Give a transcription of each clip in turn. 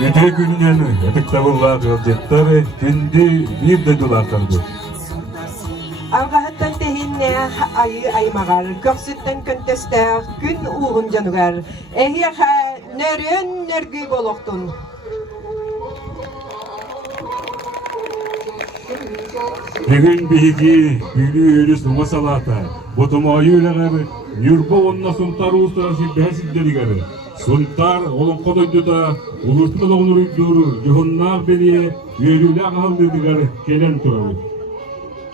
Ete gününden etikte bulla gördükleri kendi bir de dulartardı. Algahattan tehinne ayı aymagar, göksütten köntester, gün uğun canıgar. Ehir ha nörün nörgü boloktun. Bugün bihigi büyülü suma salata. Botuma yürüler, yurbo onna suntar uluslararası behsidleri garı. Suntar olun kodoydu da uluslu da onuruydur. Yuhunnar beliye yürüyle ağaldıydı garı. Gelen turalı.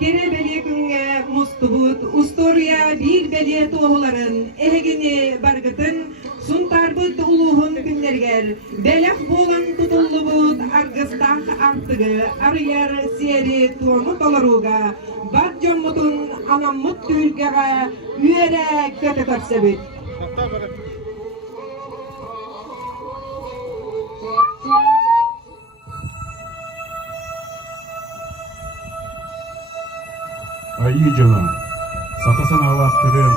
Kere belye günge mustubut, ustorya bir belye toğuların ehegini bargıtın, suntarbıt uluğun günlerger, belek bolan tutullubut argıstak artığı, arıyar siyeri tuğunu dolaruga, bat jommutun anammut tülgara, üyere kötü körsebit. Ayı cana, sakasan ağlattırım,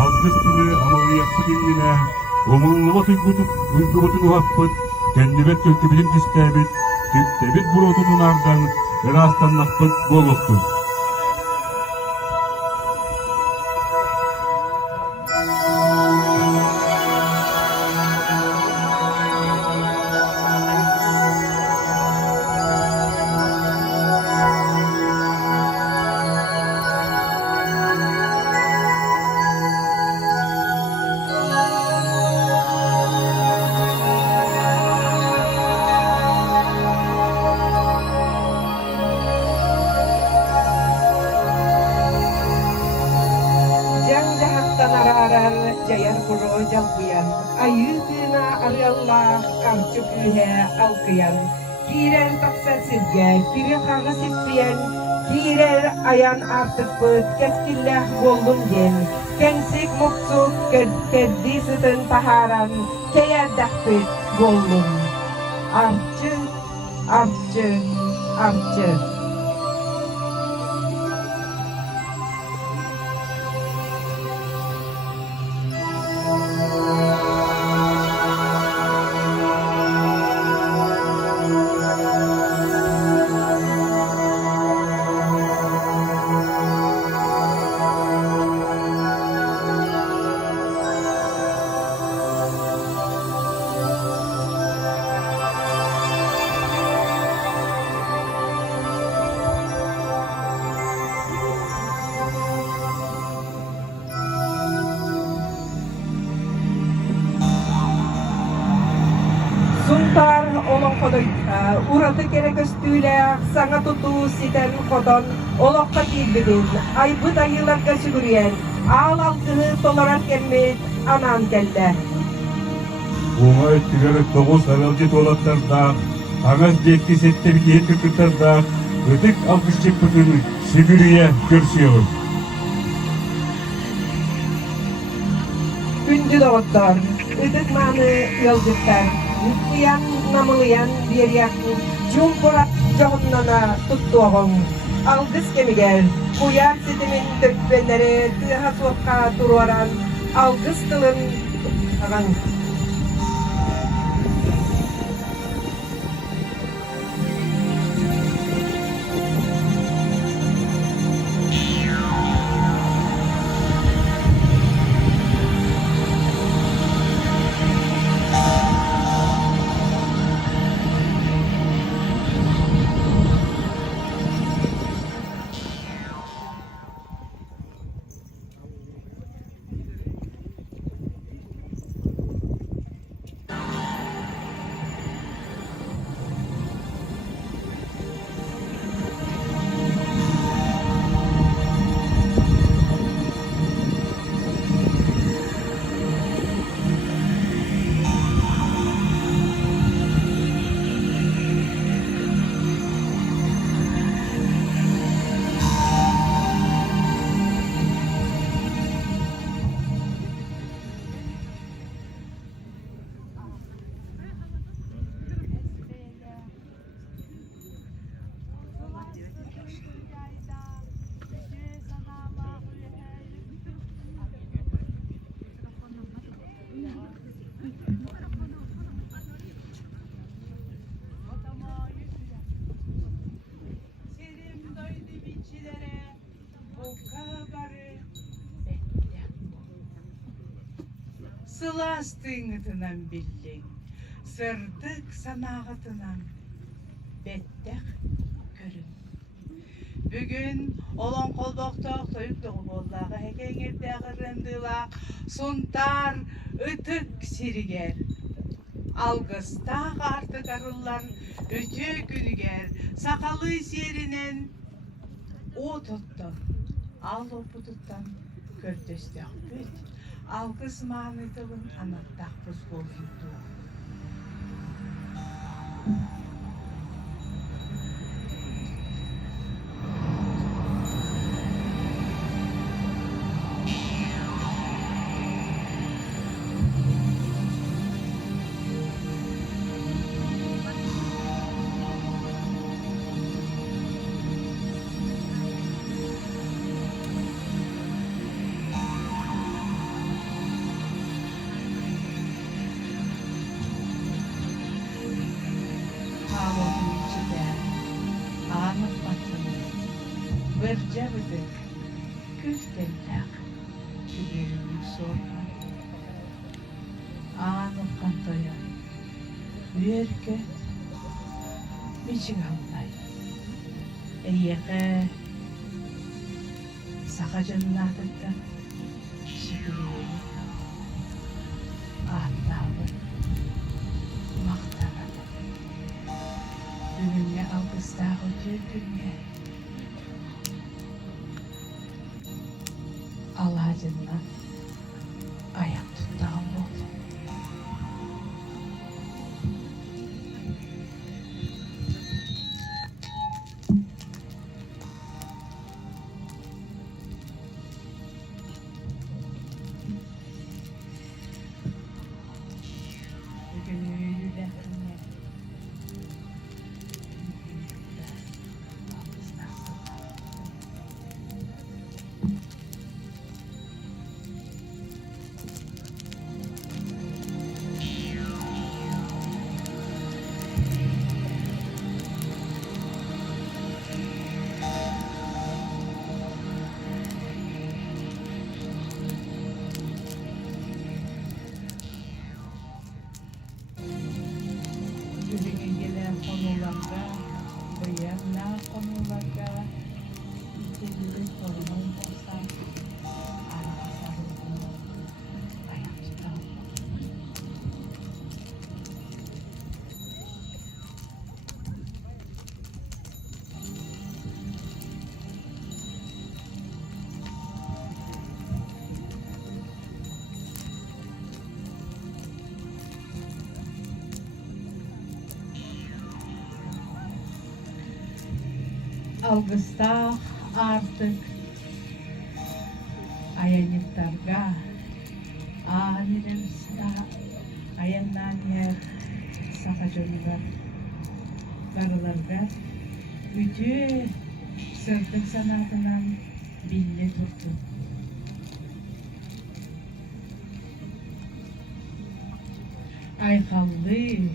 algıstılı amaliyatlı dinline, omulluva tuygubutun uhappıt, kendibet tülkübidin tüstebit, tüktebit burotunun ardan, ve rastanlakpıt boluktu. Jayar kuro jalkuyan, ayudina ariyallah kamcuk ühe alkuyan, kirer taksa sidge, kirer kaga sipriyan, kirer ayan artık bıt, keskillah boldum gen, kensik muksuk keddi sütün paharan, kaya dakpit boldum. Artçı, artçı, artçı. Suntar olong kodoy uratı kere köstüyle sana tutu siten kodon olok katibidin ay bu dayılar kösügürüyen ağal altığı tolarak gelmeyit anan kelle. Ona etkileri toğuz evvelci dolatlarda, ağız dekti sette bir diye kırkırtarda, ötek alkışçık bütün Sibirya görsüyor. Güncü doktor, ötek manı yolcuklar, mutluyan namılıyan bir yakın, cumburak johannana tuttuğum, algıs kemiger, kuyar sitimin dökbeleri, tüha soğukka duruaran, algıs kılın, ağan. сыластыңытынан биллең, сырдык санағытынан беттек көрін. Бүгін олон қолбоқтақ тойықтығы боллағы әкеңердегі рындылақ, сұнтар үтік сирігер. Алғыстақ артық арылар өте күнігер, сақалы серінен о тұтты, ал опытыттан көрдестек бүт, алғыз маңытығын анаттақ бұз болжықты. Vercevdik, küfteltak, tügerim sorma. Anı kantoya, verket, miçigamlay. Eyyeke, sakacınladıkta, şüküreyim. Ağıtlavı, maqtanalı. Düğünle algıstağı tüytünle. Alacından ayak tutağım oldu. Bugün öyle Bugün gelen konularda, bayanlar konularda, İttiği sorunun olsa, arasarını ayakta olmalı. Algısta artık ayanıklarga, anirimizde ayandan yer sakacılılar, darılarga, bütün sırtık sanatından billi tuttu. Aykallı,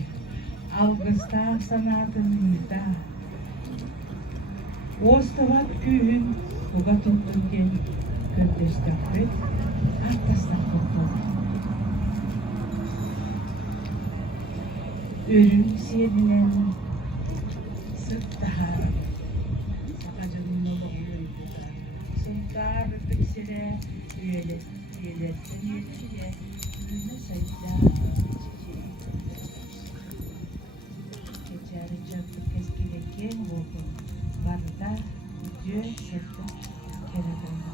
algısta sanatında, Ostavat köyün buga tutturgen köndestakret attastak tuttur. Örüm siyedinen sırt daha sakacının oluğuydu da. Suntar rıtıksire üyelersen yetişire ürünü sayıda geçeri çarpık eskileken oldu. Barda Dieu serta keredanı.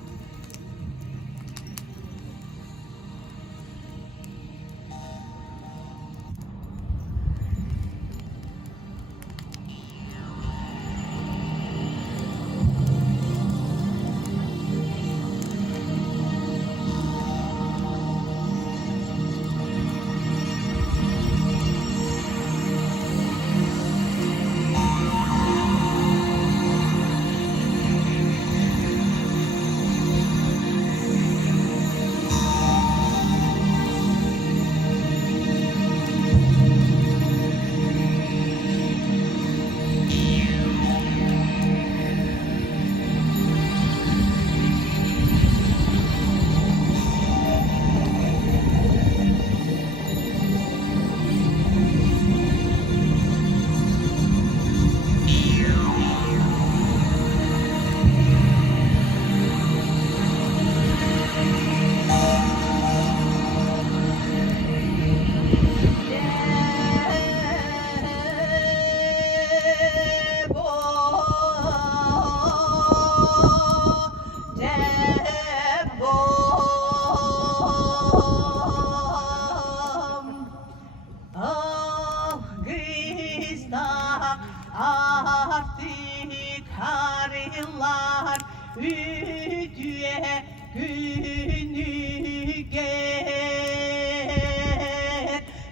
Attık harılar Üdüye günü gel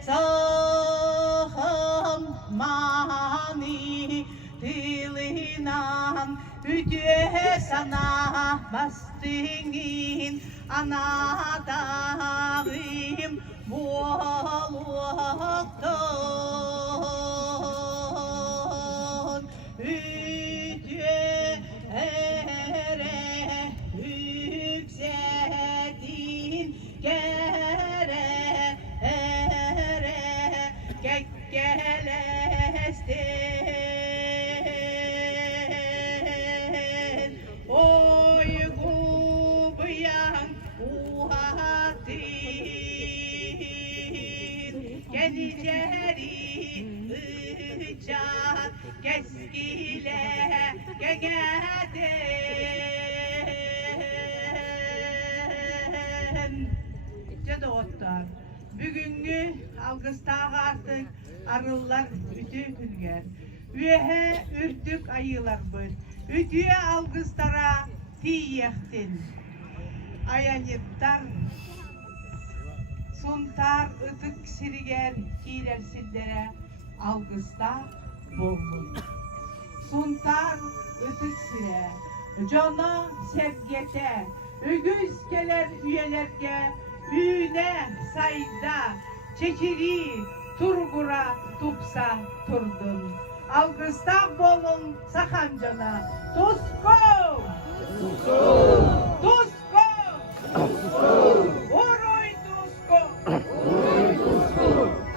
Sağılmani dilinan Üdüye sana bastığın anadağım Boğuluktan Üdüye yükseldin gere gelestin oy gubayan uhatin geniceri ıcan keskile gegedin Cadı otlar bugünkü algıstağı artık arılar ütü külger üyehe ürtük ayılar bır ütüye algıstara tiyektin ayanıptar suntar ıtık siriger kiler sindere algısta boğulur suntar ıtık sire cana sevgete ügüz keler üyelerge üne sayda çekiri turgura tupsa turdun algısta bolun sakancana tusko tusko Oroy tusko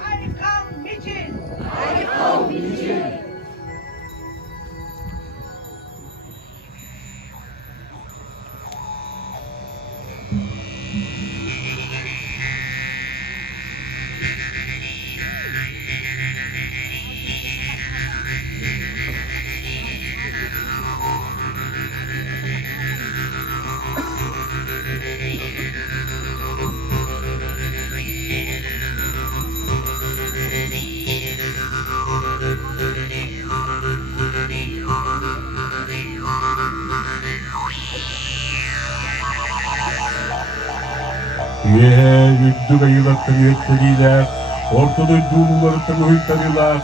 Aykal miçin Yüddü gayılattı yütteliler, ortada dumuları tanıhıttarilar,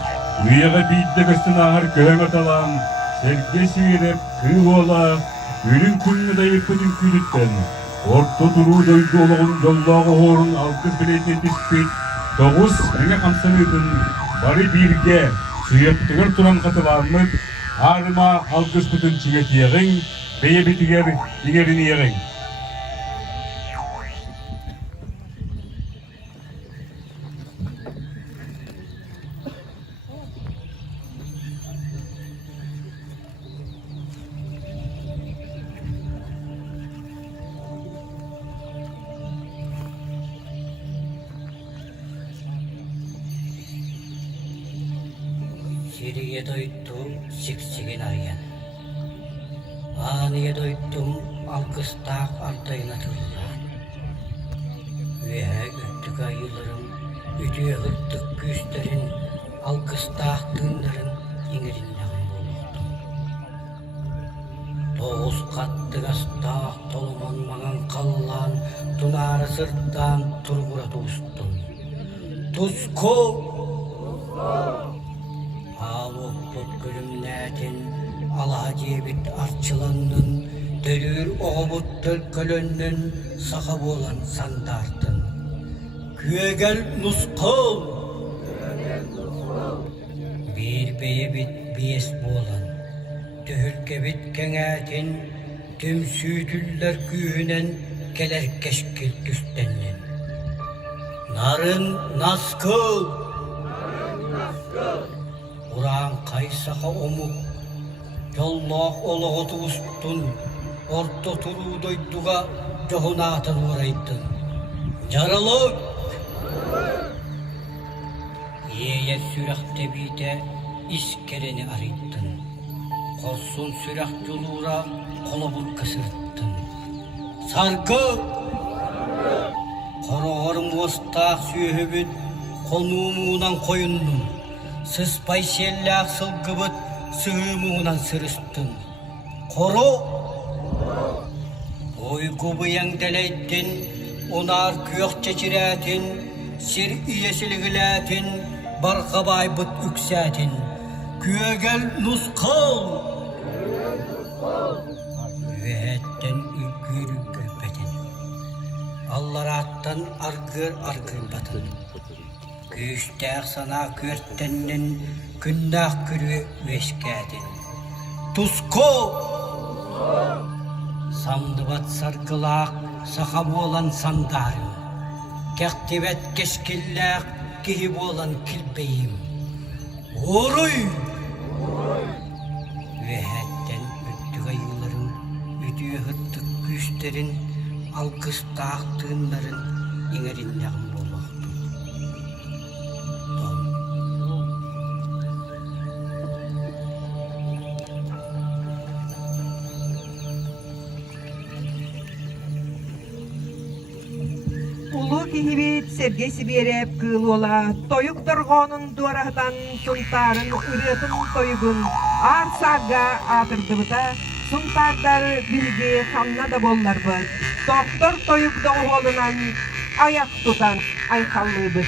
üyege biddegestin ağır köhem atalan, sergesi verip kığı ola, ürün kuyunu da yıkıdın külütten, orta duru doydu olağın yollağı horun alkız biletine dispit, doğuz mene kamsanıydın, bari birge, suyaptığır turan katılanlık, ağrıma alkız bütün çiğet yeğen, beye bitiger diğerini yeğen. Siriye doyttum siksigin arayan. Aniye doyttum alkıstak altayına tırılan. Ve öttük ayılarım, ütüye hırttık güçlerin, alkıstak dınların ingerinden buldum. Doğuz kattı gastak tolumanmagan kallan, tunarı sırttan turgura tuğustun. Tuzko! Ağlıp gülümletin, alacibit arçılandın, dölür oğubuttur kölönnün, sahab olan sandartın. Küye gel nuskul! Bir beye bit biyes boğulan, tühülke bit kengetin, tüm sütüller güğünen, geler keşkil küstenin. Narın naskul! Uran kaysaha omuk, yollah oluğu tuğustun, orta turu doyduga johunatın uğraydın. Yaralık! Yeye sürak tebide iskereni arıydın. Korsun sürak yolura kolobul kısırttın. Sargı! Koroğarım vostak sühübüt konuğumundan koyundun. Sıspay sellak sılgıbıt sığımığından sırıstın. Koru! Uygu bıyang deleyttin, onar kıyok çeçiretin, sir iyesilgiletin, barkabay bıt üksetin. Küyegel nuskal! Vehetten ülgür gülpetin. Allarattan argır argır batın. Güçtəq sana körtəndən günnah kürü veşkədin. Tusko! Samdıbat sargılaq, sahabı olan sandarım. Kəqtibət keşkilləq, gihib olan kilbeyim. Oruy! Ve hətten öttüğe yılların, ödüğe hıttık güçlerin, alkış dağıttığınların iğerinden olmaktı. Ulu kihibit sergesi berep kıl ola, toyuk durgonun duarahtan suntarın ürütün toyugun arsaga atırdıbıta, suntardar bilgi hamna da bollar bu. Doktor toyuk doğulunan ayak tutan aykallıdır.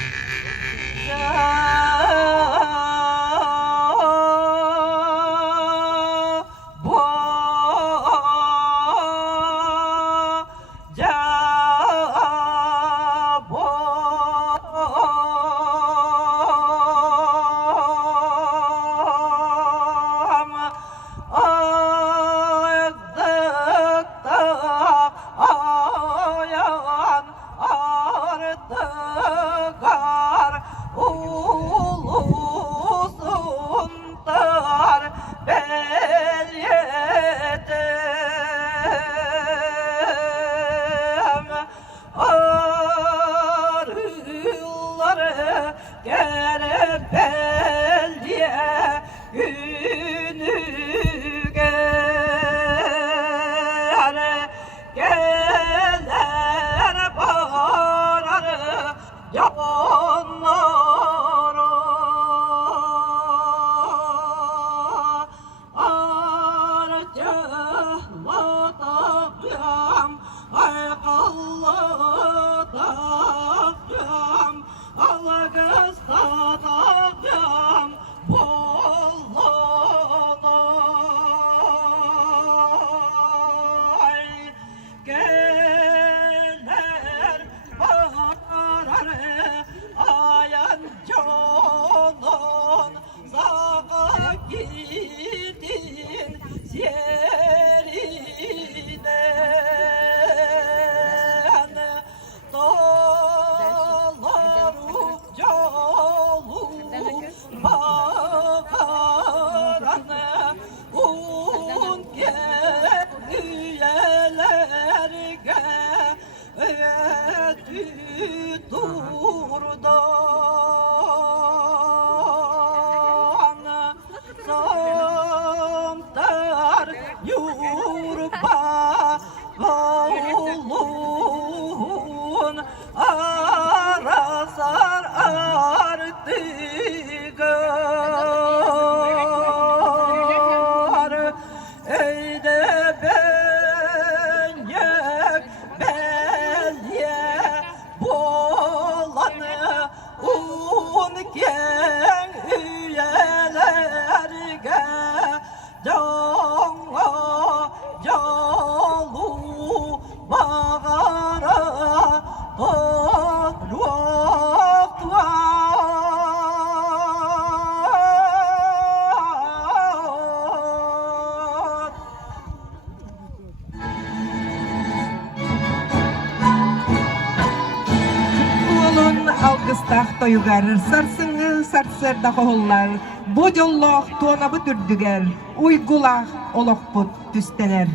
Algıstaq toyugar, sarsıngı sarsırda hoğullar, bu jolloq tuanabı dürdüger, uygulaq oloqput tüstener.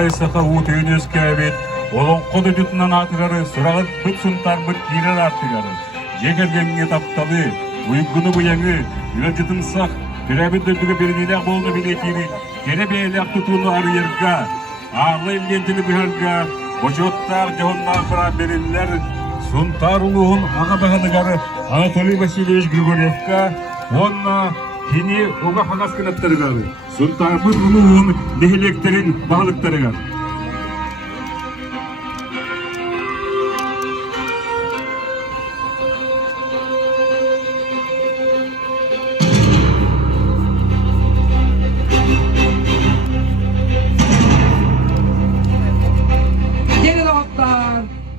кайсака утүйін өскәбет, олон коды jutунан атырары, сұрағыт бұт сұнтар бұт кирер артығары. Жекергенге тапталы, уйгуну бұяңы, үлжітін сақ, пирабит дөбігі берінелек болды білетері, кені бейлек тұтуыны арыерға, ағлы елгентілі бұхарға, бочоттар жоғыннан қыра берілілер, сұнтар ұлығын аға бағанығары Анатолий Васильевич Григорьевка, онна кені оға қағас кінаттарығары, сұнтар бұт ұлығын нехелектерін бағылықтарығары.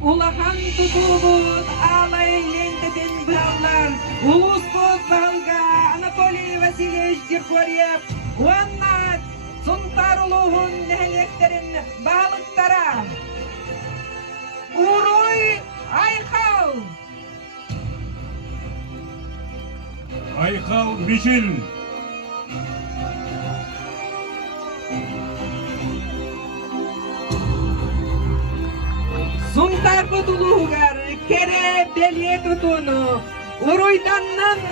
Улахан тутубут, алай лентеден бравлар, улуспут балга Анатолий Васильевич Григорьев, уанна сұнтар улуғын нәлектерін балықтара. Урой Айхал! Айхал Мичил! Сұнтар бұтылуғар, кере беле тұтуны, Уройданнын,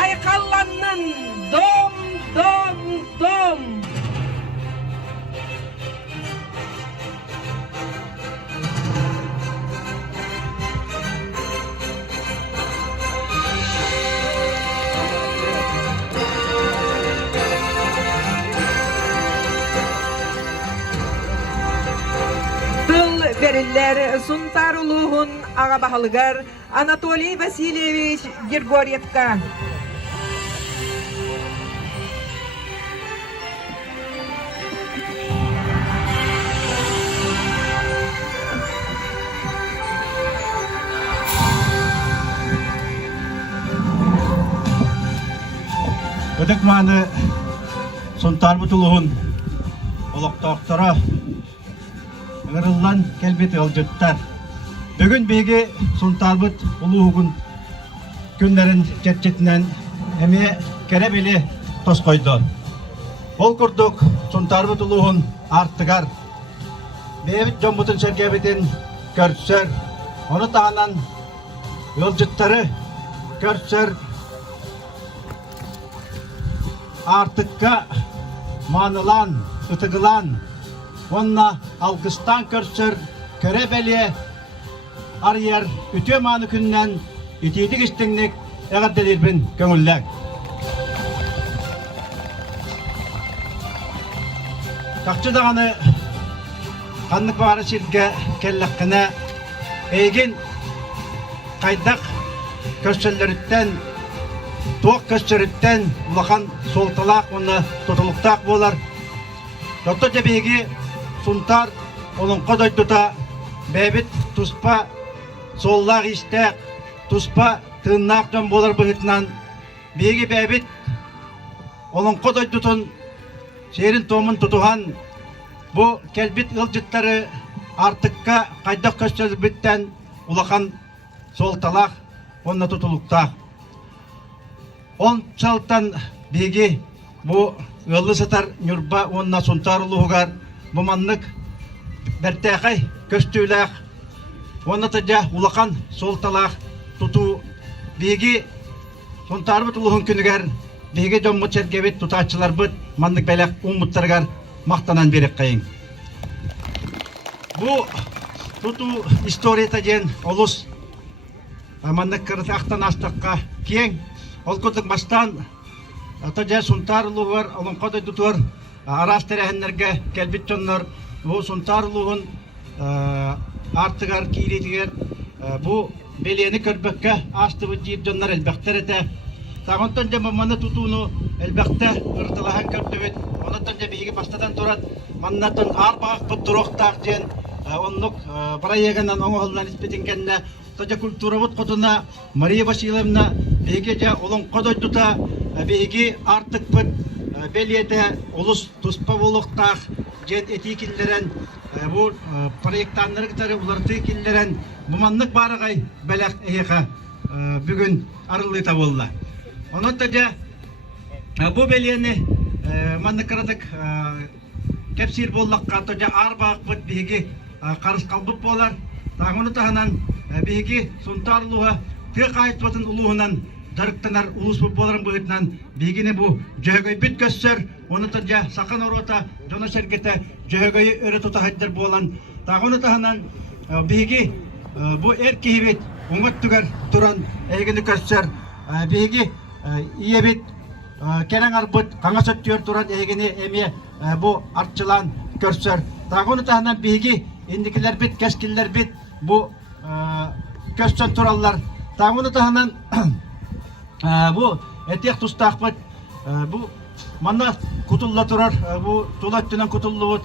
Айқалланнын, дом, дом, дом. Бериллер Сұнтар улуғын аға бағалығар Анатолий Васильевич Григорьевка. Ödek mani Сұнтар бұтылығын олықтақтара Ғырылан келбет өлжеттар. Бүгін беге Сұнтарбыт ұлығын күндерін жетчетінен әме керебелі тос қойды. Ол күрдік Сұнтарбыт ұлығын артығар. Бейбіт жомбытын сәргебетін көрсер. Оны тағынан өлжеттары көрсер. Артыққа манылан, ұтығылан. Онна алғыстан көрсір, көре бәле, арияр үте маны күннен үтейдік іштіңнік әғадделербін көңілләк. Қақчы дағаны қаннық бағары сирге келләққіне әйген қайдақ көссерлеріттен, туақ көссеріттен ұлақан солталақ, оны тұтылықтақ болар. Доктор жабеге Сұнтар оның қодай тұта бәбіт тұспа соллақ істәк, тұспа тыңнақ жон болар бұғытынан беге бәбіт оның қодай тұтын серін томын тұтуған бұ кәлбет ұлжыттары артыққа қайдақ көстелі біттен ұлақан солталақ, онына тұтылықтақ. Он чалтан беге бұ ылы сатар нүрба онына Сұнтар ұлығығар Бұманлық бәртәқай көстіләқ, оны тәжә ұлақан солталақ тұту беге Сұнтар бұт ұлығын күнігер, беге жоммыт сәргебет тұтатшылар бұт, мандық бәләқ ұмыттарғар мақтанан берек қайын. Бұ тұту история тәжен олыс мандық кіріті ақтан астыққа кең, ол күрдік бастан тәжә Сұнтар ұлығыр, олың қодай тұтуыр, Арас тәрәхінлерге кәлбет жонлар, бұл Сұнтар ұлығын артығар, кейлетігер, бұл белені көрбекке асты бұд жейіп жонлар әлбәқтер әті. Тағынтан жа маманы тұтуыны әлбәқті ұртылаған көрдібет, онаттан жа бейгі бастадан тұрат, маннатын арбағақ бұд тұрақтақ жен, онлық бара егеннен оңығылынан іспетінгенне, тәжа культура бұд қотына Мария Васильевна бейге жа олың қодай тұта, бейге артық бұд, Беледе улус туспа болуқтақ жет етекілдерін, бұл проекттанларықтары ұларты келдерін бұманлық барығай бәләқ әйеға бүгін арылыта болды. Онытта жа бұл белені маңны қырадық кепсир боллаққа тоджа арбақ бұт биги қарыс қалбыт болар. Тағыны тағынан биги сунтарлуға тек айтбатын ұлуғынан жарықтанар улус бұт боларын бұғытынан бигіне бұ жөғөй бүт көссер, оны тоджа сақын орота, жоны сәргеті жөғөй өрі тұта хайдар болан. Тағыны тағынан биги бұ әркейбет оңат түгер тұран әйгіні көссер, биги иебет керең арбыт қаңа сөттер тұран әйгіні әме бұ артчылан көрсер. Тағыны тағынан биги индикілер бит, кәскілер бит бұ көссен тұралар. Тағыны тағынан bu etek tustaqbat bu manna kutulla turar bu tulattınan kutulluğut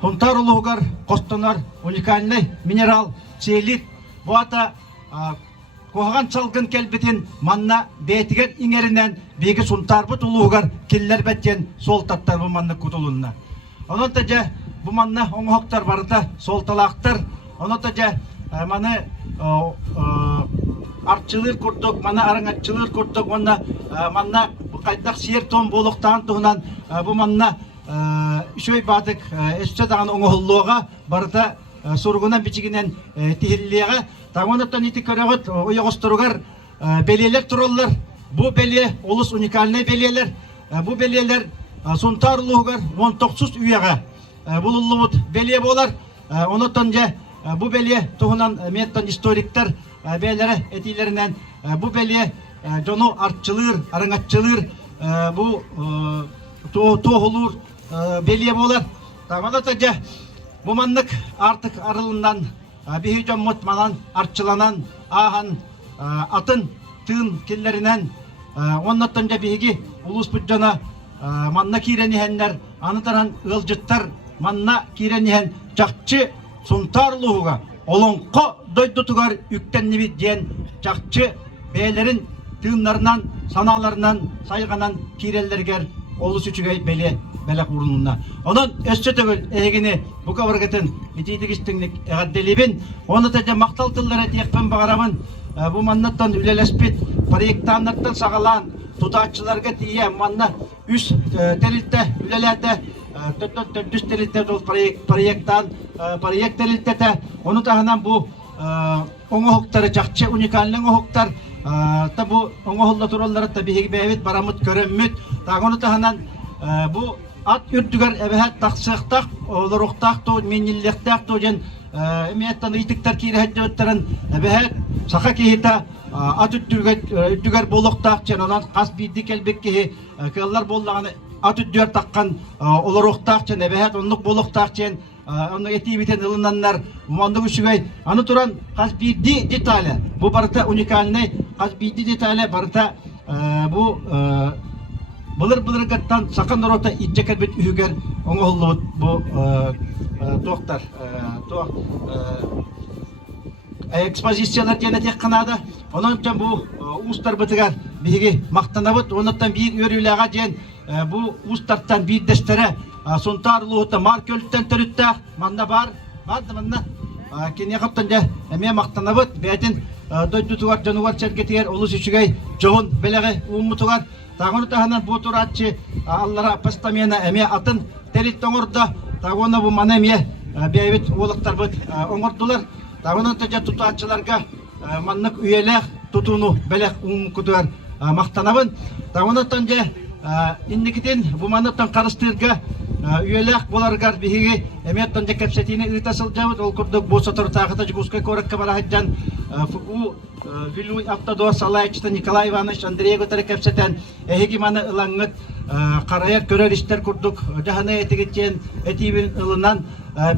huntaruluğgar kostanar unikalny mineral çelit bu ata koğan çalgın kelbitin manna betiger ingerinden begi suntarbıt uluğgar killer betten sol tattar bu manna kutulunna onun taca bu manna oңоқтар barda sol talaqtır onun taca manna артчылыр курдук, мана араңатчылыр курдук, манна кайдак сиер том болуктан тугунан бу манна үшөй бадык эсче даган оңоллуга барда сургунан бичигинен тихиллеге тагонаттан ити көрөгөт уйгостуругар белелер тураллар. Бу беле улус уникальный белелер. Бу белелер сунтарлуугар 19 үйеге булуллубут беле болар. Онотон же бу беле тугунан меттан историктер белері этилеринен бу беле жону артчылыр, араңатчылыр, бу тоғылыр беле болар. Тағалата же бу маннык артык арылынан бихи жоммут манан артчыланан ахан атын тыын келлеринен оннаттан же бихиги улус бұджана манна киренихеннер анытаран ылжыттар манна киренихен жақчы сунтарлууга олонқо дойдутугар үктеннибит ден жақчы бээлерин тыыннарынан саналарынан сайганан киреллергер олус үчүгей беле белек урунуна онон өссө төгүл эгини бука баргатын итидигистиңник эgaddelibin оны теже мактал тыллары тиекпен багарамын бу маннаттан үлелеспит проекттаннаттан сагалан тутаачыларга тие манна үс терилте үлелете төттүс терилте жол проекттан проект терилтете оны таханан бу оңоқтары жақчы уникальный оңоқтар та бу оңоолла тураллары та биһиги бэбит барамыт көрөммүт тагону таханан бу ат үрдүгөр эбэхет таксыктак олоруктак то мениллектак то жен эметтан ыйтыктар кирехеттөрүн эбэхет сака кихита ат үрдүгөр болохтак жен онан кас бидди келбекки кыллар боллаганы ат үрдүгөр таккан олоруктак жен эбэхет оннук болохтак жен onu eti biten ılınanlar mandı güçügey anı turan kas bir detaylı bu barıta unikalne kas bir detaylı barıta bu bılır gattan sakan dorota itçeker bit üger oңоллубут bu doktor ekspozisiyalar jene tek kanada ondan bu ustar bitigar biги mактанабыт ondan bir örülega jen bu ustartan bir destere Suntarluğuta markölten törütte manda bardı manda kene kaptan je eme maqtanabıt betin doydutugar januar çergetiger olus üçügey joğun belege ummutugar tagonu tahanan bu turatçı Allah'a pastamena eme atın telit toңорда tagonu bu manemiye beybit oluktar bıt oңордулар tagonu taja tutaatçılarga manlık üyeler tutunu belek umkutugar maqtanabın tagonu tanje indikiten bu manlıktan karıştırga üyelik bolargar bihiги emetten de kapsetini ıtasıl javut ol kurduk bu satır tağıta juguskai korakka barahjan bu Viluy Автодор Салайчта Николай Иванович Андрей Готар kapseten ehigi mana ılangıt karayar körör işler kurduk jahana etigitjen etibin ılından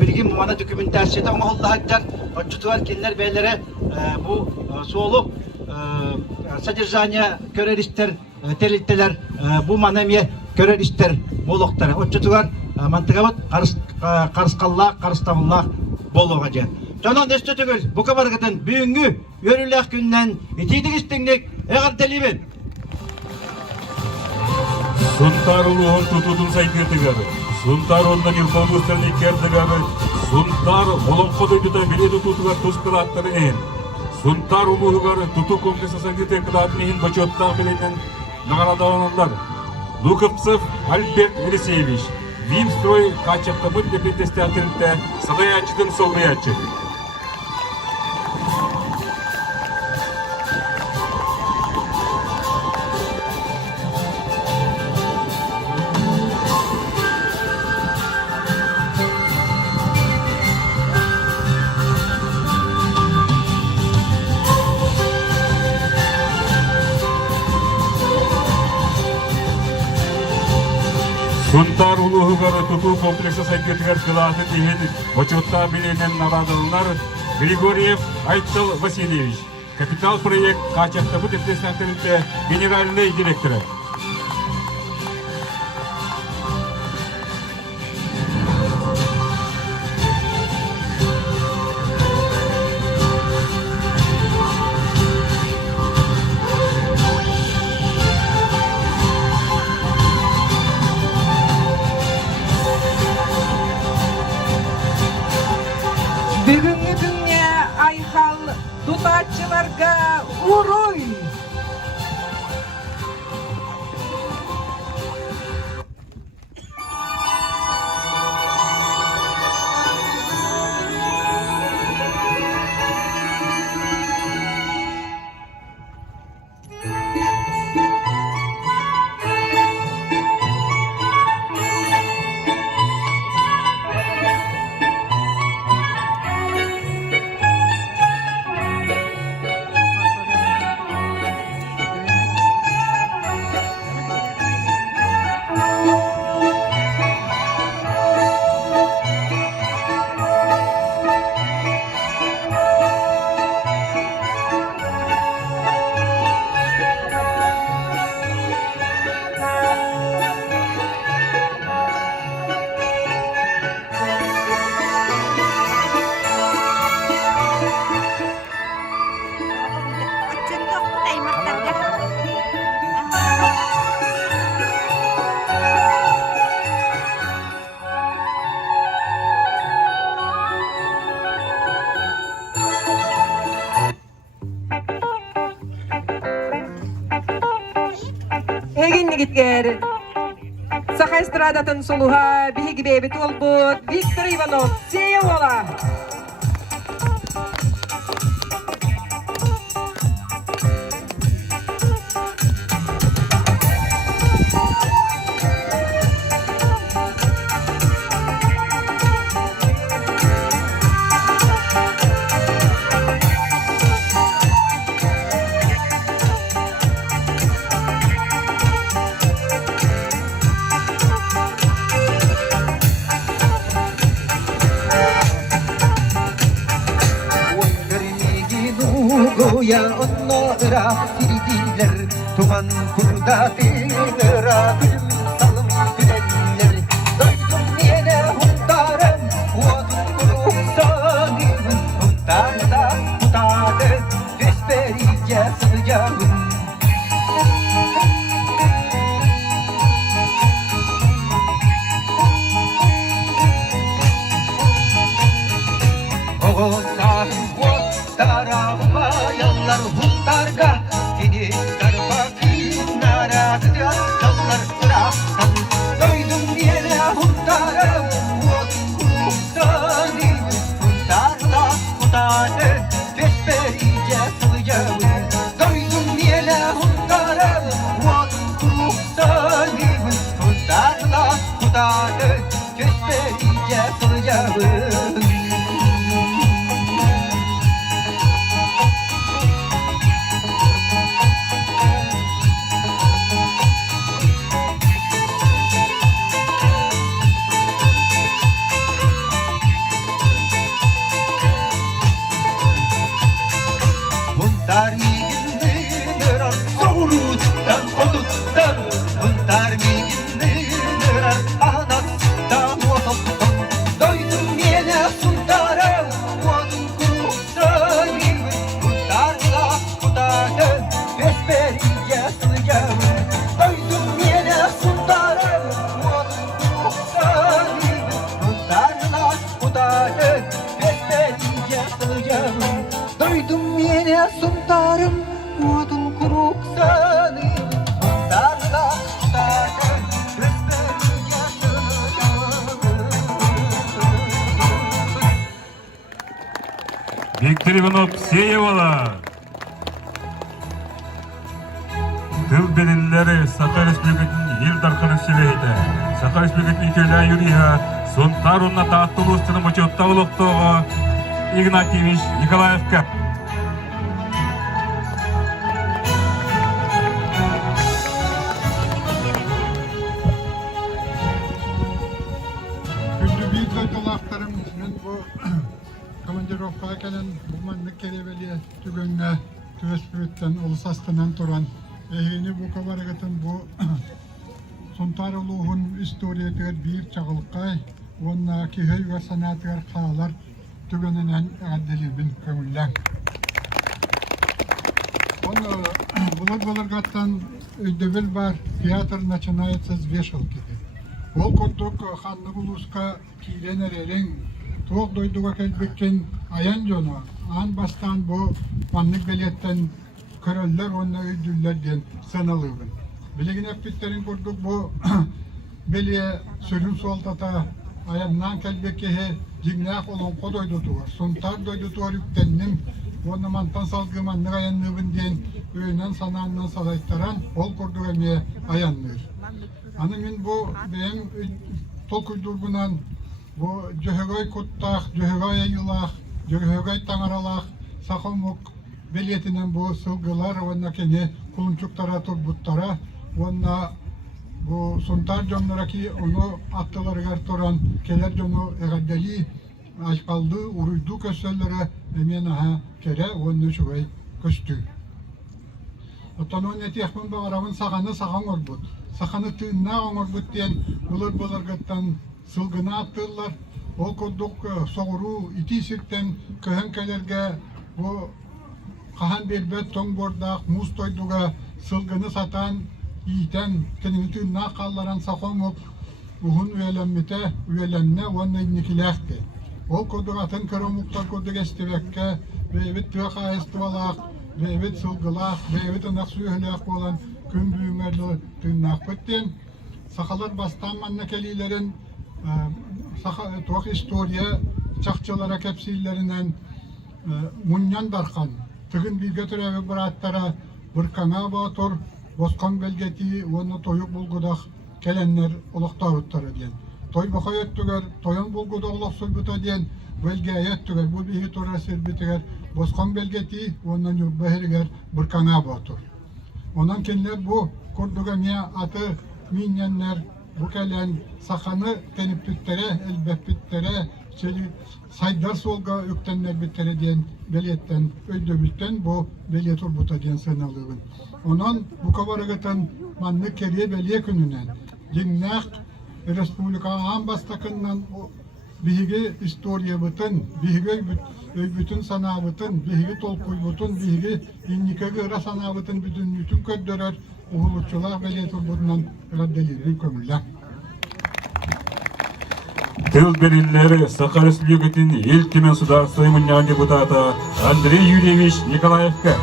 bilgim mana dokumentasiyada oңолла hajjar oçutuar keller beylere bu soğuluk содержание körör işler telitteler bu manemiye körör işler boluqtara oçutuar mantıgabat karıskalla karıstavullah boluğa jen Jonon östü tügül buka bargıtın büyüngü yörülük günden itidik istinlik eğerdelibin. Suntar uluğun tutudun saytırdıgarı. Suntar ondan ilkonustan ikerdigarı. Suntar olon kodoyduda biledi tutugar tuzkıla attırın ehin. Suntar uluğugar tutu kongresasan gite kılaatın ehin baçotta bilenen nağarada olanlar. Луковцев Альберт Алексеевич, Вимстрой Качевтабыт Депретестиатринте Садаячтын Солдаячы. Сунтар улуғығары тұту комплексы сайкетігер қылаты деген очотта біленен нарадылынар Григорьев Айтыл Васильевич, капитал проект Качақтабы Депретестиатринте генеральный директоры. Бүгінгі күнге айқал тұтатшыларға урой! Эгин нигиткер Саха эстрадатын сулуха биһиги бэбит олбут Виктор Иванов сея ола. Goya onlara girdiler Tuman kurda dinlera Gülüm salım gülenler Doydum yine hundarım Uadın kurup salim Hundarda hutadı Vesberice sıcağım Oğuzlar tarafıma yollar hundarga Seni tarafa kınara gidiyor yollar bıraksan Doydum yine hundarım Uadın kurup salim Hundarda hutadı Vesberice sıcağım Doydum yine hundarım Uadın kurup salim Hundarda hutadı Vesberice sıcağım Bunlar miyindiler Soğuruttan oduttan Bunlar miyindiler Anastan otottan Doydum yine sultanım Muadın kuruksanım Bunlarla kudadı Vesberice sıcağım Doydum yine sultanım Muadın kuruksanım Bunlarla kudadı Vesberice sıcağım Doydum yine sultanım, muadın kuruk sanım, hundarla tutarım. Виктор Иванов Сеевала. Тыл белелері Саха Республикатын ел дарқаны сөйлейді. Саха Республикатын икелі юриха, сонтар онна тааттылы ұстыны мұчетта ұлықтығы Игнатьевич Николаевка. Күнді бейт айтылақтарым, мен бұл командировкаға кәлін бұлманны керебелі түгінне төспіріттен ұлыс астынан тұран. Егені бұл кабарығытын бұл сонтар ұлығын историятығыр бір чағылыққай, онна кехей ва санатығыр қалар түгінінен әдделербін көңілләң. Бұлар болырғаттан өйдебіл бар, театр начинается с вешалки. Ол көрдік ханны ұлысқа кейлен әререн, тоқ дойдуға кәлбеккен аян жону, ан бастан бұл маннық белеттен көрөллер, онна өйдүллерден сыналығын. Білеген әппеттерін көрдік бұл беле сөрін суалтата аяннан кәлбеккеге жигнақ олон қодойды туғар. Сонтар дойды туғар үктеннім, оны мантан салғы маннық аяннығын ден өйінен сананынан салайттаран, ол көрдік әме аяннығыр. Аны мен бұл бәйім тол күлдіргінен бұл жөһөгөй құттақ, жөһөгөй айылақ, жөһөгөй таңаралақ, сақомық белетінен бұл сылғылар, онна кене құлынчуктара тұрбуттара, онна бұл сонтар жонлара ки оны аттыларығар тұран келер жону әғаддәли айқалды ұруйду көсөллері әмен аға кере, онны шуғай көстү. Оттан он әтияқпын бағарамын сағаны саған орбуд. Сақаны тыынна оңорбут ден бұлар-бұларғаттан сылғына аттылар. Ол көрдік соғыру ити сирттен көһен кәлерге бұл қахан бербет тоң бордақ мұз тойдуға сылғыны сатан ийтен теніңі тыынна қалларан сақомып ұғын үйеленмете үйеленне онны инекіләқті. Ол көрдік атын көрімұқтар көрдік әстебекке бейбіт тұға әстівалақ, бейбіт сылғылақ, бейбіт ынақ сүйелек болан күн бүйіңерлі тыыннақ көттен. Сақалар бастан манна келилерін туақ история чақчылара кәпсейлерінен мұньян дарқан. Тығын бейге түрәві бір аттара бұркаңа батыр, босқан белгеті, оны тойық бұлғыдақ кәләннер ұлықта өттары ден. Той бұқай өттігер, тойын бұлғыда ұлық сұлбыта ден, белге әйеттігер, бұл бейгі тұра сірбітігер, босқан белгеті, онын үрбәхірігер бұркаңа батыр. Ondan kendiler bu kurduga niye atı minyenler bu kelen sakanı tenip bittere, elbet bittere, saydar solga yüktenler bittere diyen beliyetten, öydöbütten bu beliyet urbuta diyen sınavlığın. Ondan bu kabarıgıtan manlı keriye beliye gününen, jinnak Respublika ağam bastakından bihigi istoriya bütün, bihigi bütün sanabıtın, bihigi tolkuy bütün, bihigi innikegi ıra sanabıtın bütün köddörör, uğulutçular beliyet urbutundan raddelirin kömürler. Тыл белелері Саха Республикатын ел темен судар Соймыннян депутаты Андрей Юрьевич Николаевка.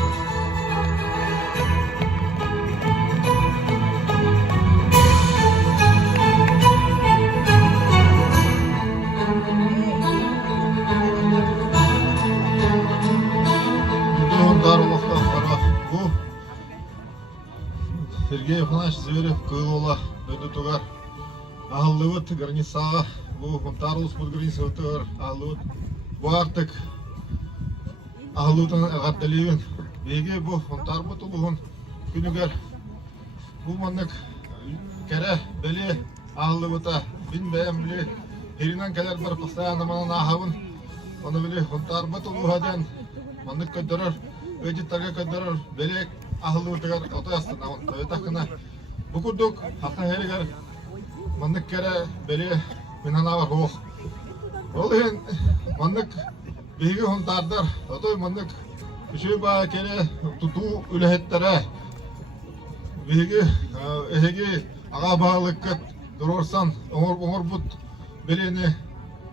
Сергей Афанасьевич Зверев, Кылола, Дойдутугар, Ағылуыт, Гарнисаға, бұл Хунтарлус бұл Гарнисаутығар, Ағылуыт, бұл артық Ағылуытын Ағатталиевен, беге бұл Хунтар бұты бұғын күнігер, бұл маннық кәрі бәле Ағылуыта, бін бәйім біле, ерінен кәлер бір постоянно манын ағавын, оны біле Хунтар бұты бұғаден, маннық көддірір, өйдеттарға көддірір, бәлек Ағылуытығар отой астына, өйтақына бұқырдық, хақын әрігер, маннык кәрі бәле менен авар хоқ. Ол ең маннык бейгі хонтардар, отой маннык үші ба кәрі тұту үләхеттері. Бейгі әйгі аға бағылық кәт дұрорсан оңыр бұт бәлені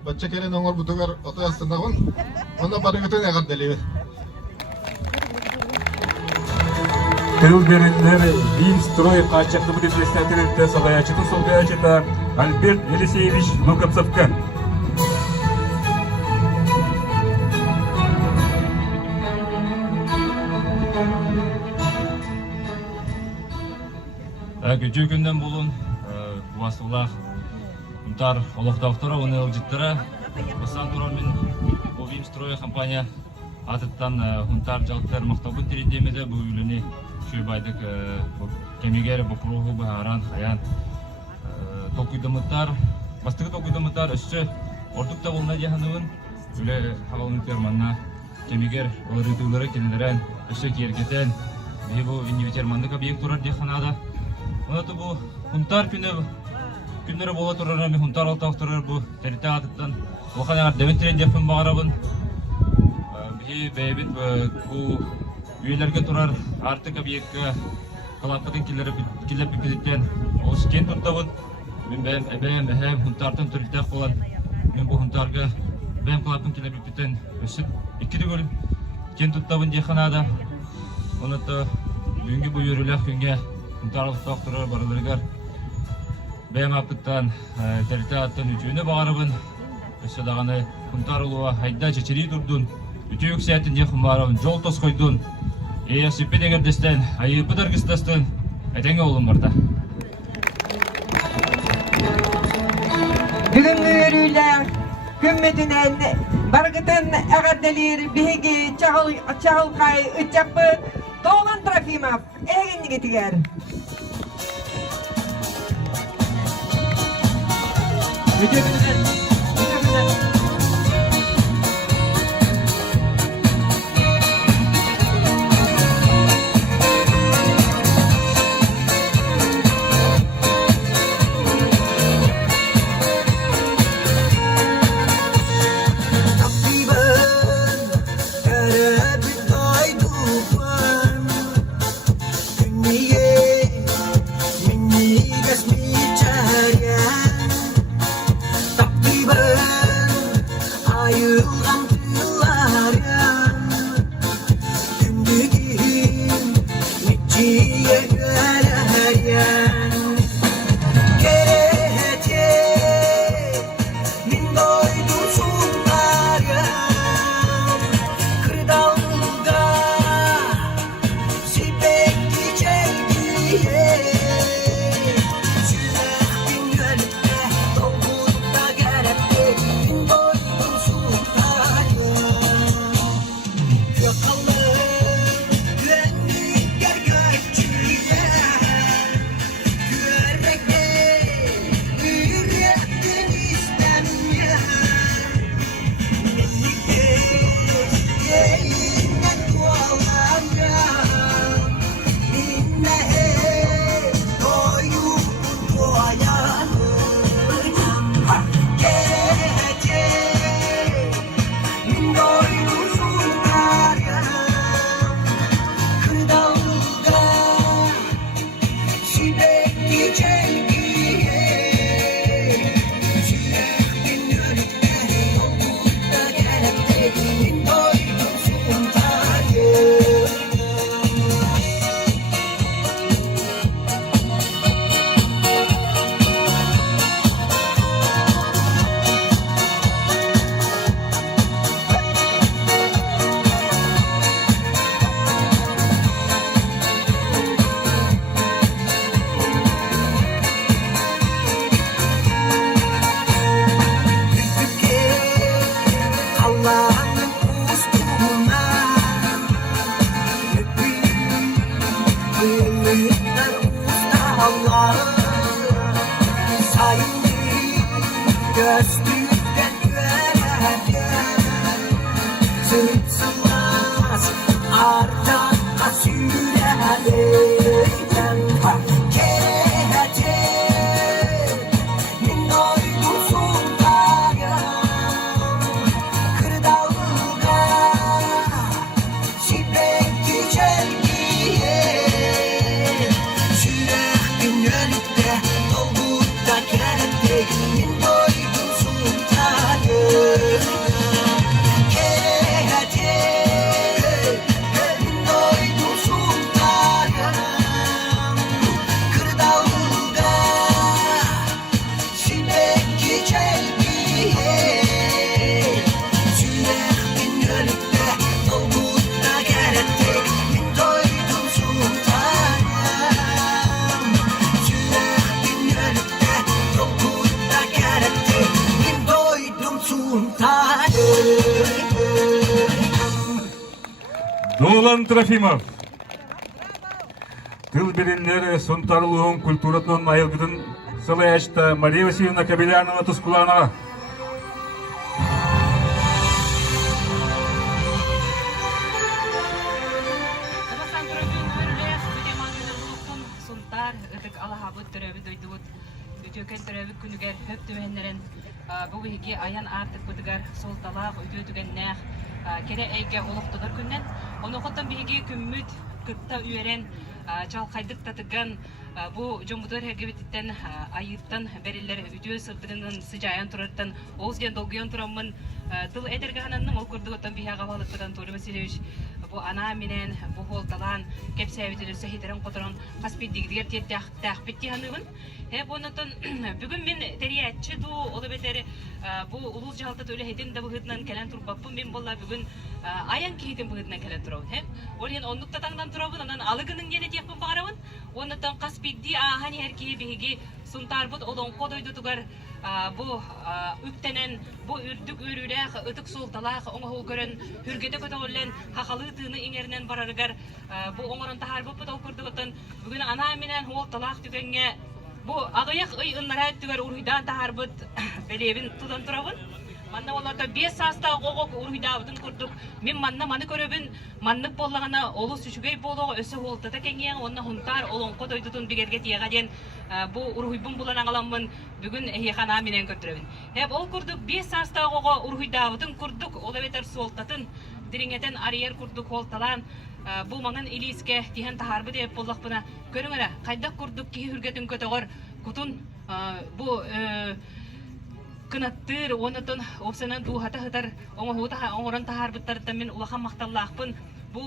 бәтче кәрен оңыр бұтығар отой астынағын, оны барығытын әғар дәлейбі. Тыл белелері Винстрой қачақты бұд председателі салаячыты солгаячыта Альберт Елисеевич Луковцовка. Kötü günden bulun. Vasıflar Huntar Oloqtaqtara, onu ılcıttıra. Basan turan min bu Vimstroya kompanya atıttan Huntar Jaltlar Maqtabın tiridemede bu ülünü şöbaydık kemigeri bu kuruhu bu haran hayan tokuydamıtlar bastığı tokuydamıtlar üstü ortukta buluna cihanıvın öyle havalını termanna kemiger olurituları kendilerin üstü kiyerketen bu individualmandık abiyek turar diye kanada ona da bu Huntar günleri bola turarım Huntar Oloqtaqtara bu terite atıttan o kadar demet tren yapın bağırabın bir bebit bu üyelerge turar artık abiyek kalapkatın kilep bipeditten o sken tuttabın ben hem Huntar'tan türlütek olan ben bu Huntar'ga ben kalapkın kilep bipeditten ösüp ikili bölüm ken tuttabın diye kanada onu da bugünkü bu yürüyülük günge Huntar Oloqtaqtara barılargar ben apıttan terite attan üçüne bağırabın ösü dağını Huntar oluğa hayda çeçeri durdun ütü yükseltin diye bağırabın jol tos koydun süppe degerdestten ayıpı dargıstastan etenge oğlum barda. Бүгүнкү өрүүлөр күммүтүнен баргытын агаделер биги чагылкай ычаппы Толан Трофимов эгенниге тигер. Нолан Трофимов. Тыл беренлер Сунтарлуғын культуратынан айылгыдын сылаяшта Мария Васильевна Кабелянова Тускуланова. Сунтар ытык алахабыт төрөбүт ойдубут үтөкөн төрөбүт күнүгер хөп түбеннерен бу биги аян артык бытыгар солталак үтөтүгеннэх кере эйге олуктудор күннен онокоттон биги күммүт кытта үйерен чалкайдык татыган бу жомбутор хегебиттен айыттан берилер үтө сырдыгынын сыжаян тураттан олсден долгуян тураммын тыл эдергахананным ол курдуготтон бихага балыктан Толь Васильевич бу ана менен бу холталан кепсәбителер сәхитерен которон хаспиддигдер теттах биттиханыбын онотон бүгүн мен териятчы ду олы бетери бу улус жалта төлө хетин да быгытнан келен турбаппын мен болла бүгүн аян киитин быгытнан келен турабын ол ен ондукта таңдан турабын анан алыгынын гене тиякпын багарабын онотон хаспидди ахани эрки биги сунтарбыт олонко дойдутугар бу үктенен бу үрдүк үрүлэх ытык султалах оңохол көрөн хүргете көтөгөллен хакалы тыыны иңеринен барарыгар бу оңорон тахарбыппыт ол курдугутун бүгүн ана менен холталах түгенге бу агыяк ый ыннарайт түгер уруйдан тахарбыт белебин тудан турабын манна оларда 5 саста огок уруйдабытын курдук мен манна маны көрөбүн маннык боллагана олус үчүгөй болого өсө холтата кеңиен онна хунтар олонко дойдутун бигерге тиега ден бу уруйбун булан агаламмын бүгүн эхана менен көтөрөбүн ол курдук 5 саста огого уруйдабытын курдук ол эбетер солтатын дириңетен ариер курдук холталан бу маңын илиске тиһен тахарбы деп боллакпына көрүңөрө кайдак курдук ки хүргөтүн көтөгөр кутун бу кынаттыр онотон опсанан дуухата хытар оңохута оңорон тахарбыттардан мен улахан макталлаакпын бу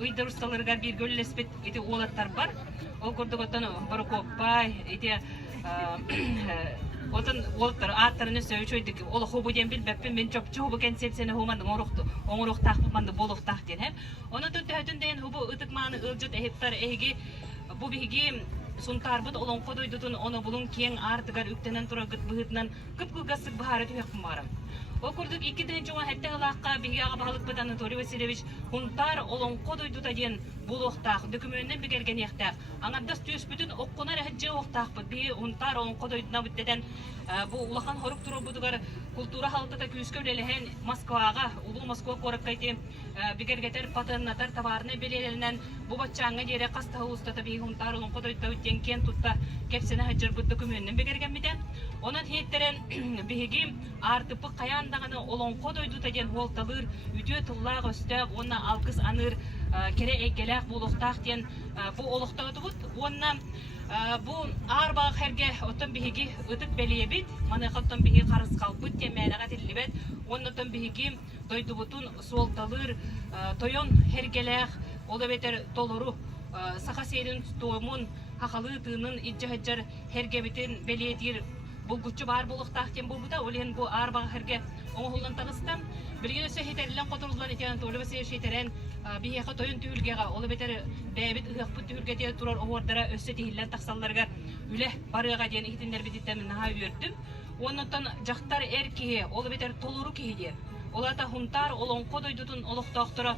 ыйдар усталарга бир көллеспет ити уолаттар бар ол курдуготтон Барокоппай ити отон уолаттар аттарыны сөйчөйдүк ол хобу ден билбеппин мен чопчобу концепцияны хуман оңоруктаакпын манды болохтаак ден онотон төтүн деген хобу ытык мааны ылжыт эхиптар эһиги бу биги сунтарбыт олонко дойдутун оно булун кең артыгар үктенен турагыт быһытынан кыпкылгасык баары түһөкпүн барам ол курдук 2 жоңа хетте ылаакка бигиага багалыкпытаны Толь Васильевич хунтар олонко дойдута диен булуктаак документен бигерген яктаак аңардас түйөспүтүн оккунар хеджи октаакпыт биги хунтар олонко дойдуна бүттеден бу улахан хорук турубутугар культура халтыта күүскө үлелехен Москвага улуу Москва кораккайти бигергетер патыннатар товарны белеленен бу бачаңга дере каста устата биги хунтар олонко дойдута үттен кен тутта кепсене хаджырбыт документен бигерген митен онон хеттерен биги артыпы каяндаганы олонко дойдута диен холталыр үтө тыллаак өстөп онна алкыс аныр кере экелек булуктаак диен бу олуктагытыбыт онна бу арба херге отон биги ытык белебит манахаттан биги карыс калбыт темелага тиллибет оннотон биги дойдубутун солталыр тойон хергелек ол бетер толору саха серин томун хакалы тыынын иджахаджар хергебитин белетир булгучу бар булуктаак тем булбута олен бу арба херге оңолдан тагыстан бирге сөйтерилен котурулар этен Толь Васильевич шейтерен бияка тойын түйүлгега ол бетер бэбит ыхпыт түйүлгете турар оордара өссө тихиллен таксалларга үле барыга ден ихтиндер бититтен наха үйөрдүм оннотон жактар эрки ол бетер толуру кийди олата хунтар олонко дойдутун олуктоктора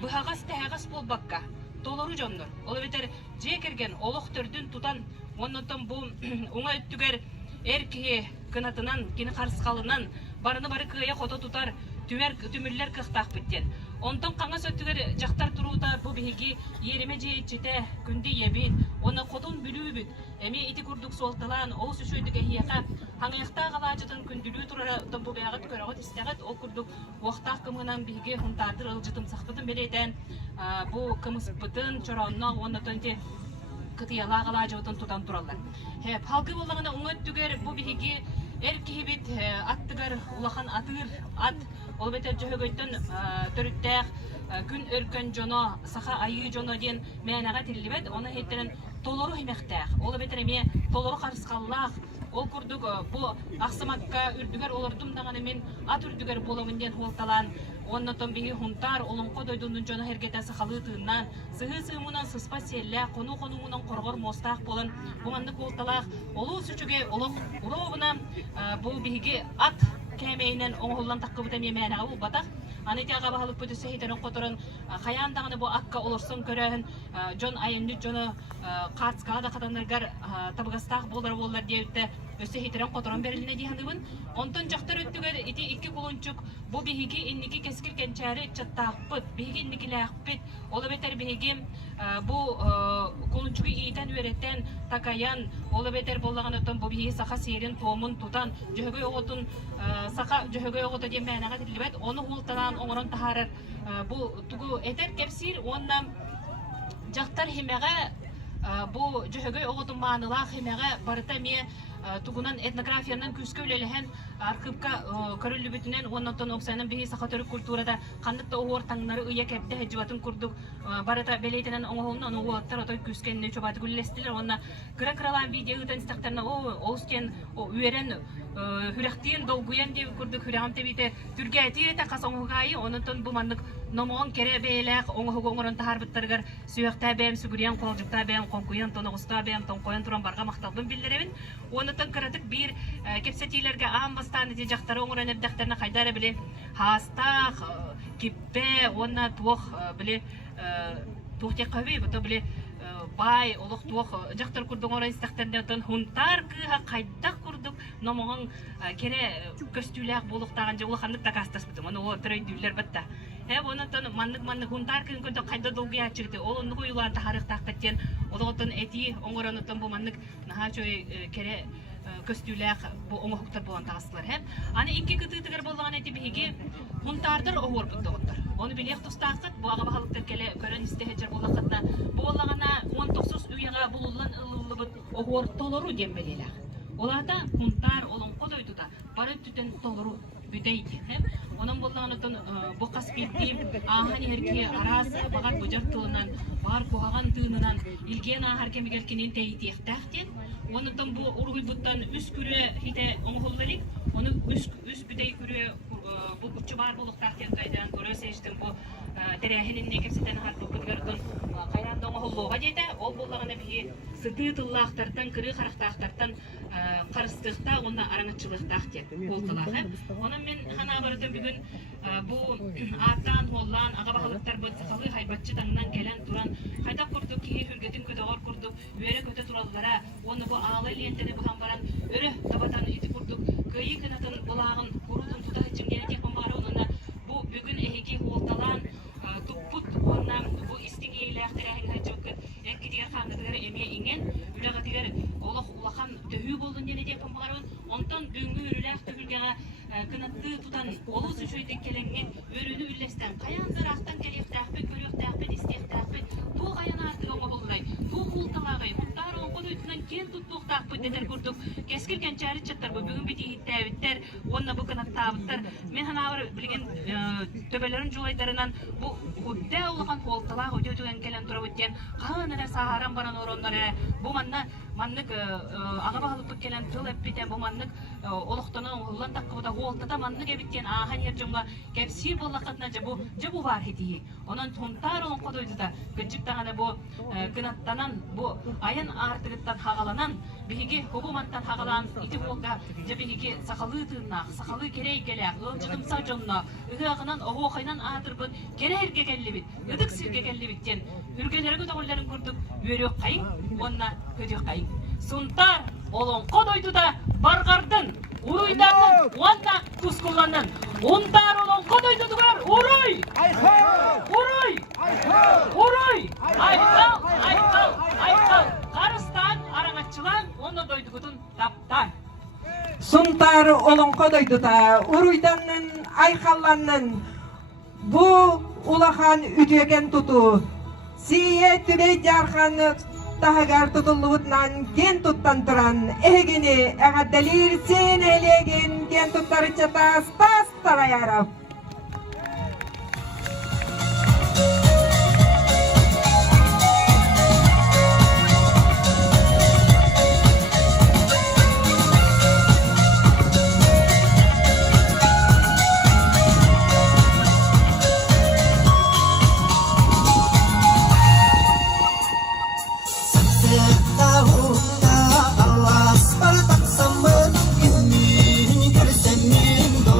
быхагас тагас болбакка толору жондор ол бетер жекерген олуктөрдүн тутан оннотон бу оңа өттүгер эрки кынатынан кини карыскалынан барыны бары кыя хото тутар түмүрлер кыктаак биттен онтон каңа сөттүгер жактар туруута бу биги ереме жейтчите күндү ебит оны котун бүлүүбүт эми ити курдук солталан ол сүшөйдүк эхияка хаңыякта калаажытын күндүлүү турара бу бягат көрөгөт истегет ол курдук уактаак кымынан биги хунтардыр ылжытым сакпытын белетен бу кымыспытын чоронно онотон те кытыяла калаажытын тутан туралар халкы боллагана оңөттүгер бу биги эркибит аттыгар улахан атыр ат ол бетер жөгөйтөн төрүттәк күн өркөн жоно саха айы жоно ден менага тирилбет оны хеттерен толору химектәк ол бетер эме толору карыскаллак ол курдук бу аксамакка үрдүгөр олордум даганы мен ат үрдүгөр боломун ден холталан оннотон биги хунтар олонко дойдунун жоно хергетеси халыытыыннан сыгы сыымунан сыспа селле кону конумунан коргор мостаак болон буманды холталаак олуу сүчүгө олоқ улообуна бу биги ат кемейнен оңоллан таккыбыта мемена у батак. Аны тяга бахалып бүтүсө хитерин которон хаяндагыны бу акка олорсон көрөһүн жон айынны жону картскада катандаргар табыгастак болар диетте өсө хитерин которон берилине дигендибин. Онтон жактар өттүгөр ити икки кулунчук бу биһиги инники кескил кенчари чаттаакпыт биһиги инникилаакпыт ола бетер биһиги бу кулунчугу иитен үереттен такаян ола бетер боллаган өтөн бу биһиги саха серин тоомун тутан жөһөгөй оготун саха жөһөгөй огото демэнага дилбет ону хултанан оңорон тахарар бу тугу этер кепсир онна жактар химеге бу жөһөгөй оготун маанылаах химеге барыта ме тугунан этнографиянан күскө үлелehen архивка көрүлүбүтүнен оннотон оксанын биһи сахатөрүк культурада кандыкта оор таңнары ыйя кепте хеджибатын курдук барыта белейтенен оңоһунна ону уоттар отой күскенне чобаты гүллестилер онна кыра-кыралаан видео ытан стактарна оустен үерен хүрактиен долгуян деп курдук хүрагам тебите түргәти та касоңгайы онотон бу мандык номон кере бейлек оңоһуго оңорон тахарбыттаргар сүйөкта бэм сүгүриян колжукта бэм конкуян тоногуста бэм тонкоян туран барга макталбын билдеребин онотон кыратык бир кепсетилерге амбастан ди жактары оңорон эбдактерне кайдары биле хастах киппе онна туох биле туохтекаби бото биле бай олох туох жактар курдук орон стактерден хунтар кыха кайдак курдук номоң кере көстүләк болуктаган же улахандык такастаспытым аны о төрөйдүлөр батта онотон маннык хунтар кын көтө кайда долгуя чыкты ол ондугу юлар тахарык таккаттен олотон эти оңоронотон бу маннык наха чөй кере көстүләк бу оңохуктар болан тагыслар аны икки кытыгыр болган эти биги хунтардыр оор буттоготтор оны билек тустакыт бу ага бахалыктар келе көрөн истехежер болакытна бу боллагана 19 уяга булулан ылылыбыт оор толору дембелелер оларда хунтар олон кодойдута бары түтен толору бүтейди онун боллаганытын бу каспилдим ахани эрки арас багат бужар тылынан бар кугаган тыынынан илген ахар кемигелкинин тейтиектахтен онутон бу ургуйбуттан үс күрө хите оңголларик оны үс бүтей күрө бу күчү бар болуктахтен кайдан көрө сештин бу терехинин кепсетен харбы күргөрдөн кайранда оңголлоога жете ол боллагана бии сыты тыллаактардан кыры карактаактардан карыстыкта онда араңачылыктахтен болтулах онун мен хана барытын бүгүн бу аттан холлан ага бахалыктар бут сакалы хайбатчы таңнан келен туран кайда курдук ки хүргетин көтөгөр курдук үөрө көтө тураллара оны бу аалы лентени буган баран өрө табатан ити курдук кыйы кынатын булагын курудун тута жимгене тепен бары онуна бу бүгүн эхиги холталан туппут онна бу истигейлертерин хажык эккидер хандыгыр эме инген үлөгатигер олох улахан төһүү болдун дене тепен бары онтон бүгүнгү үрүләк төгүлгәгә кынатты тутан олус үчөйдек келенген өрүнү үллестен каяндыр актан келектәкпе көрөктәкпе истектәкпе бу каян арты оңго болдай бу култалагай муттар оңго өтүнөн кен туттуктакпы дедер курдук кескилген чары чаттар бу бүгүн бити иттәбиттер онна бу кынаттабыттар мен ханабыр билген төбөлөрүн жулайдарынан бу худда улган култалак өтөтүгөн келен туруп өттен ханара сааран баран ороннора бу маннык ага багылып келен тыл эппитен бу маннык олохтонон уллан таккыбыта холтата маннык эбиттен ахан ержонга кепсир боллакатна жабу бар хити онон тунтар он кодойдута гыжыктагана бу кынаттанан бу аян артыгыттан хагаланан биги хобуматтан хагалан ити болга жабиги сакалы тыынна сакалы керей келе ылжыдымса жонно ыгагынан огохайнан атырбын керерге келлибит ыдык сирге келлибиттен үргелерге тогулларын көрдүк өрөк кайын онна көдүк кайын сунтар олон кодойдута баргардын уруйдардын онна кускуланын унтар олон кодойдудугар уруй уруй уруй айкал карыстан араңачылан оны дойдугутун таптан Сунтар олон кодойдута уруйданын айкалланын бу улахан үтөген туту сие түбей жархан тахагар тутуллубутнан ген туттан туран эгени эгаддалир сен элеген ген туттары чата стас тараяра Allah, para tak sama, ini kersen min do.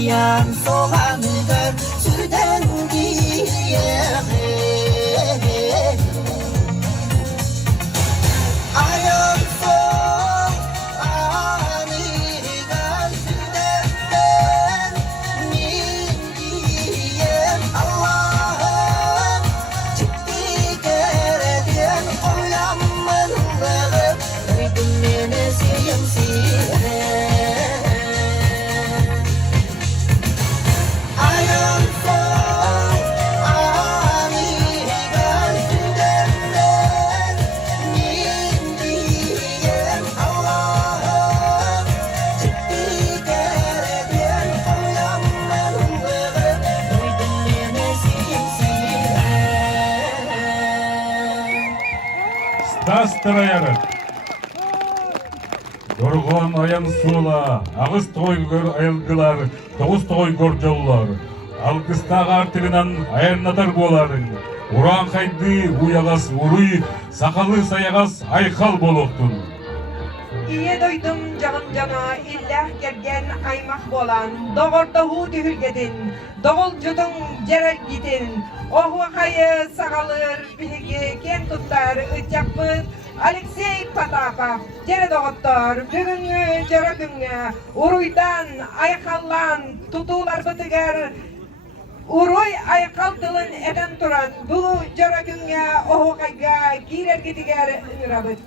Ayağım soğanıdır süden diye Ayağım soğanıdır süden diye Allah'ım çıktı kereden oyanmanlığı Duydum beni siyem Тастырайары. Горгон аян сула, агыс тойгөр айылгылар, тоғыз тойгор жоллар. Алкыстағы артығынан аяннатар боларын. Уран қайды уягас уруй, сақалы саягас айқал болуқтын. İyi duydum canım cana, illah gergen aymak bolan, doğurda hu tühülgedin, doğulcudun cerel gidin, ohu kayı sağalır, bilgi ken tutar, ıçapıt, Alexey Patapov, cere doğuttor, bugünkü jara günge, uruydan aykallan, tutular bıtıgar, uruy aykaltılın eden turan, bu jara günge, ohu kayga, girer gidiger, ırabıt.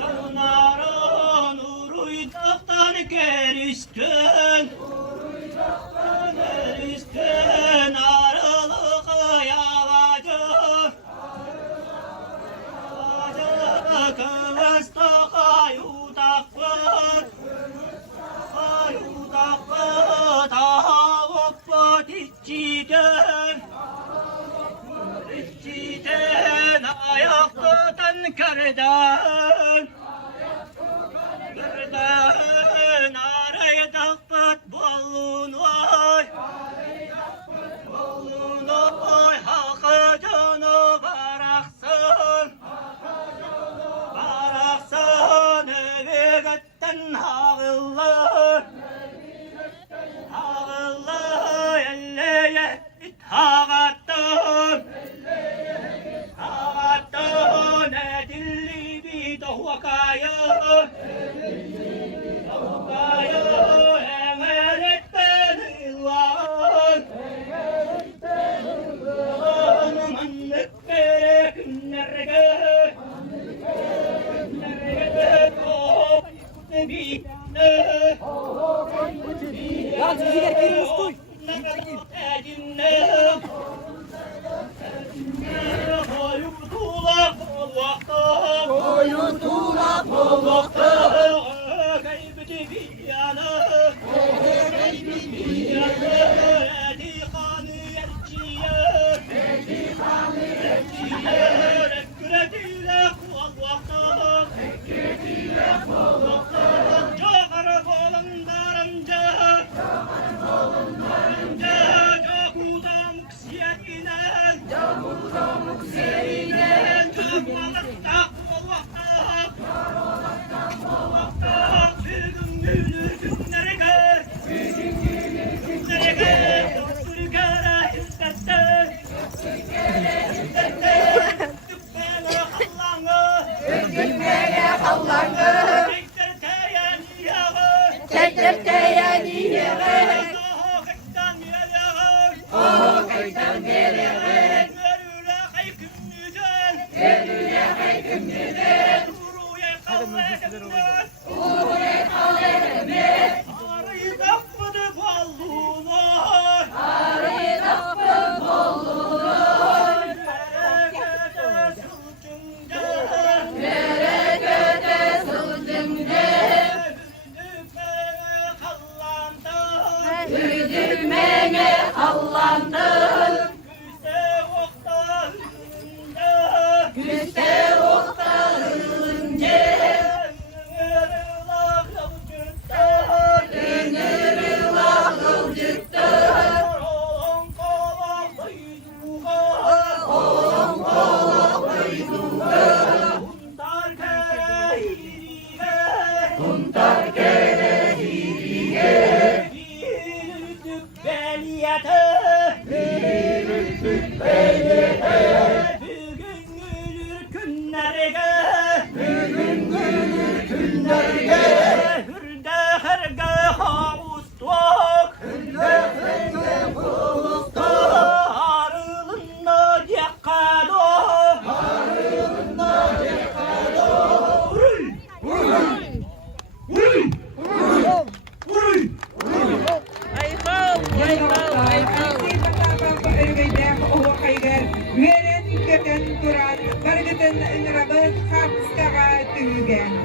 Canların uruydaktan geriştin arılığı yağacı kılıçta yudaklı tağıp içiden ayaklıdan körden araya dağıt bolun vay hakkı canı baraksın eve götten ağıllar elleye itağattın edilli bir doğakayı emeretten ilvan manlık bere günlerge bir Küste okta hınce киирге